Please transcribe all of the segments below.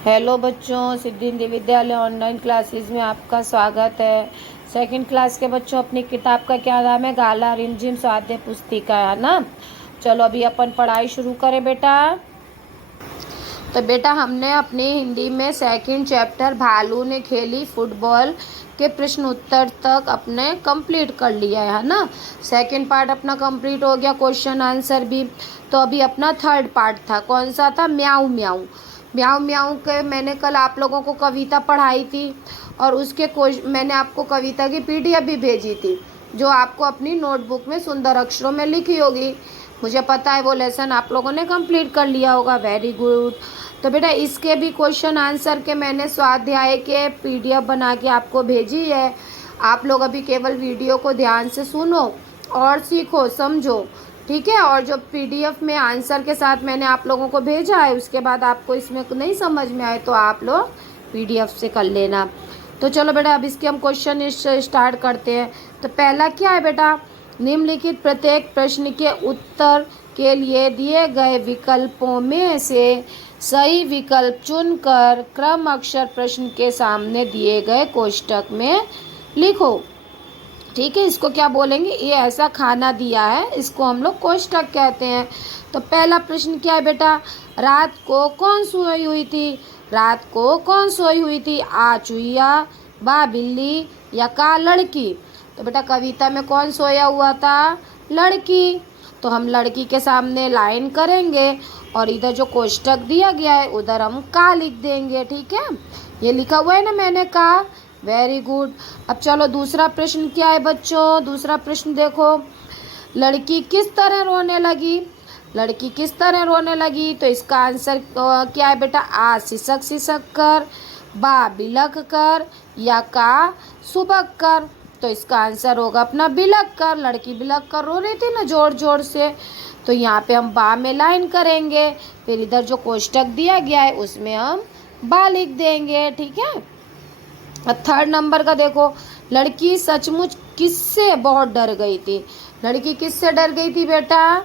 Hello बच्चों, सिद्धि हिंदी विद्यालय online classes में आपका स्वागत है। सेकंड क्लास के बच्चों, अपनी किताब का क्या नाम है? गाला रिमझिम स्वाध्याय पुस्तिका, है ना। चलो अभी अपन पढ़ाई शुरू करें बेटा। तो बेटा हमने अपनी हिंदी में सेकंड चैप्टर भालू ने खेली फुटबॉल के प्रश्न उत्तर तक अपने कंप्लीट कर लिया है ना। सेकंड पार्ट अपना कंप्लीट हो गया, क्वेश्चन आंसर भी। तो अभी अपना थर्ड पार्ट था, कौन सा था? म्याऊ म्याऊ। म्याऊ म्याऊ के मैंने कल आप लोगों को कविता पढ़ाई थी और उसके मैंने आपको कविता की पीडीएफ भी भेजी थी, जो आपको अपनी नोटबुक में सुंदर अक्षरों में लिखी होगी। मुझे पता है वो लेसन आप लोगों ने कंप्लीट कर लिया होगा। Very good. तो बेटा इसके भी क्वेश्चन आंसर के मैंने स्वाध्याय के पीडीएफ बना के आपको भेजी है। आप लोग अभी केवल वीडियो को ध्यान से सुनो और सीखो, समझो, ठीक है। और जो पीडीएफ में आंसर के साथ मैंने आप लोगों को भेजा है, उसके बाद आपको इसमें नहीं समझ में आए तो आप लोग पीडीएफ से कर लेना। तो चलो बेटा अब इसके हम क्वेश्चन स्टार्ट करते हैं। तो पहला क्या है बेटा? निम्नलिखित प्रत्येक प्रश्न के उत्तर के लिए दिए गए विकल्पों में से सही विकल्प चुनकर क्रम अक्षर प्रश्न के सामने दिए गए कोष्ठक में लिखो। ठीक है, इसको क्या बोलेंगे? ये ऐसा खाना दिया है, इसको हम लोग कोष्ठक कहते हैं। तो पहला प्रश्न क्या है बेटा? रात को कौन सोई हुई थी? रात को कौन सोई हुई थी? आ चुहिया, बा बिल्ली या का लड़की? तो बेटा कविता में कौन सोया हुआ था? लड़की। तो हम लड़की के सामने लाइन करेंगे और इधर जो कोष्ठक दिया गया है उधर हम का लिख देंगे। ठीक है, ये लिखा हुआ है ना मैंने का। Very good. अब चलो दूसरा प्रश्न क्या है बच्चों? दूसरा प्रश्न देखो, लड़की किस तरह रोने लगी? लड़की किस तरह रोने लगी? तो इसका आंसर क्या है बेटा? आ सिसक सिसक कर, बा बिलख कर या का सुबक कर? तो इसका आंसर होगा अपना बिलख कर। लड़की बिलख कर रो रही थी ना जोर जोर से। तो यहाँ पे हम बा में लाइन करेंगे, फिर इधर जो कोष्ठक दिया गया है उसमें हम बा लिख देंगे। ठीक है। अब थर्ड नंबर का देखो, लड़की सचमुच किससे बहुत डर गई थी? लड़की किससे डर गई थी बेटा?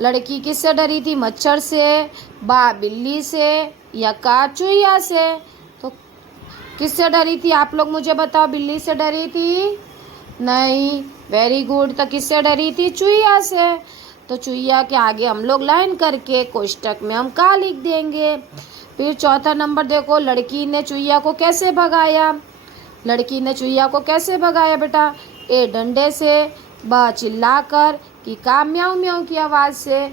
लड़की किससे डरी थी? मच्छर से, बा बिल्ली से या का चूहिया से? तो किससे डरी थी आप लोग मुझे बताओ? बिल्ली से डरी थी? नहीं। Very good. तो किससे डरी थी? चूहिया से। तो चूहिया के आगे हम लोग लाइन करके कोष्ठक में हम का लिख देंगे। फिर चौथा नंबर देखो, लड़की ने चूहिया को कैसे भगाया? लड़की ने चूहिया को कैसे भगाया बेटा? ए डंडे से, ब चिल्लाकर कि का म्याऊ म्याऊ की आवाज़ से?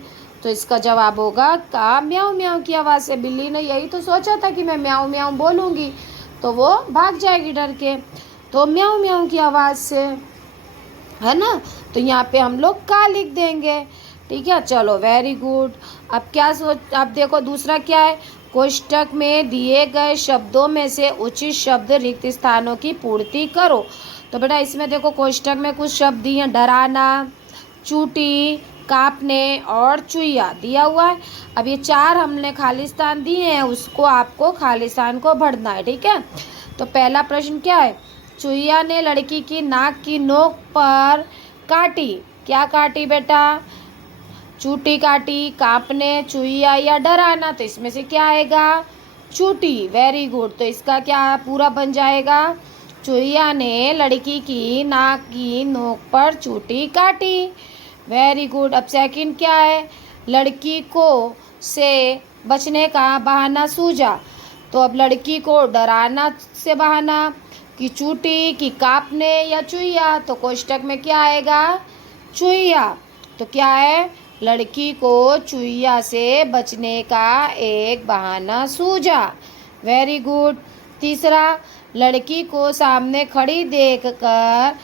तो इसका जवाब होगा का म्याऊ म्याऊ की आवाज़ से। बिल्ली ने यही तो सोचा था कि मैं म्याऊ म्याऊ बोलूँगी तो वो भाग जाएगी डर के, तो म्याऊ म्याऊ की आवाज़ से, है ना। तो यहाँ पे हम लोग का लिख देंगे। ठीक है, चलो वेरी गुड। अब क्या सोच, अब देखो दूसरा क्या है? कोष्ठक में दिए गए शब्दों में से उचित शब्द रिक्त स्थानों की पूर्ति करो। तो बेटा इसमें देखो कोष्ठक में कुछ शब्द दिए हैं, डराना, चूटी, कांपने और चुहिया दिया हुआ है। अब ये चार हमने खाली स्थान दिए हैं, उसको आपको खाली स्थान को भरना है। ठीक है। तो पहला प्रश्न क्या है? चुहिया ने लड़की की नाक की नोक पर काटी। क्या काटी बेटा? चूटी काटी, कांपने, चुहिया या डराना? तो इसमें से क्या आएगा? चूटी। Very good. तो इसका क्या पूरा बन जाएगा? चुहिया ने लड़की की नाक की नोक पर चूटी काटी। Very good. अब सेकंड क्या है? लड़की को से बचने का बहाना सूझा। तो अब लड़की को डराना से बहाना, कि चूटी, कि कांपने या चुहिया? तो कोष्ठक में क्या आएगा? चुहिया। तो क्या है? लड़की को चुहिया से बचने का एक बहाना सूझा। Very good. तीसरा, लड़की को सामने खड़ी देखकर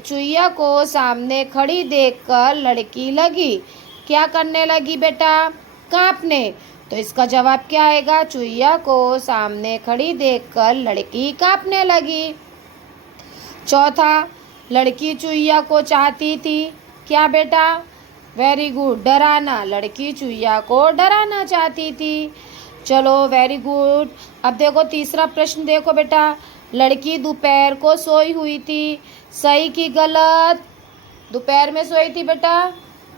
चुहिया को सामने खड़ी देखकर लड़की लगी। क्या करने लगी बेटा? कांपने। तो इसका जवाब क्या आएगा? चुहिया को सामने खड़ी देखकर लड़की कांपने लगी। चौथा, लड़की चुहिया को चाहती थी। क्या बेटा? वेरी गुड, डराना। लड़की चुहिया को डराना चाहती थी। चलो वेरी गुड। अब देखो तीसरा प्रश्न देखो बेटा, लड़की दोपहर को सोई हुई थी। सही कि गलत? दोपहर में सोई थी बेटा?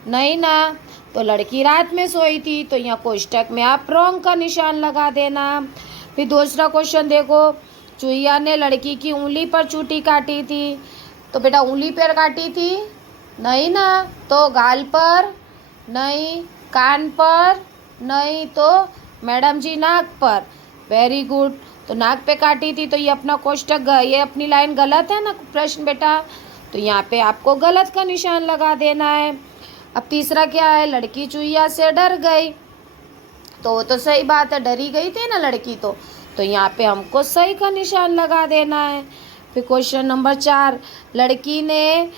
नहीं ना। तो लड़की रात में सोई थी, तो यहाँ कोष्टक में आप रॉन्ग का निशान लगा देना। फिर दूसरा क्वेश्चन देखो, चुईया ने लड़की की उंगली पर चूटी काटी थी। तो बेटा उंगली पर काटी थी? नहीं ना। तो गाल पर? नहीं। कान पर? नहीं। तो मैडम जी नाक पर। Very good. तो नाक पे काटी थी, तो ये अपना कोष्टक, ये अपनी लाइन गलत है ना प्रश्न बेटा, तो यहाँ पे आपको गलत का निशान लगा देना है। अब तीसरा क्या है, लड़की चुईया से डर गई। तो वो तो सही बात है, डरी गई थी ना लड़की, तो यहाँ पे हमको सही का निशान लगा देना है। फिर क्वेश्चन नंबर 4, लड़की ने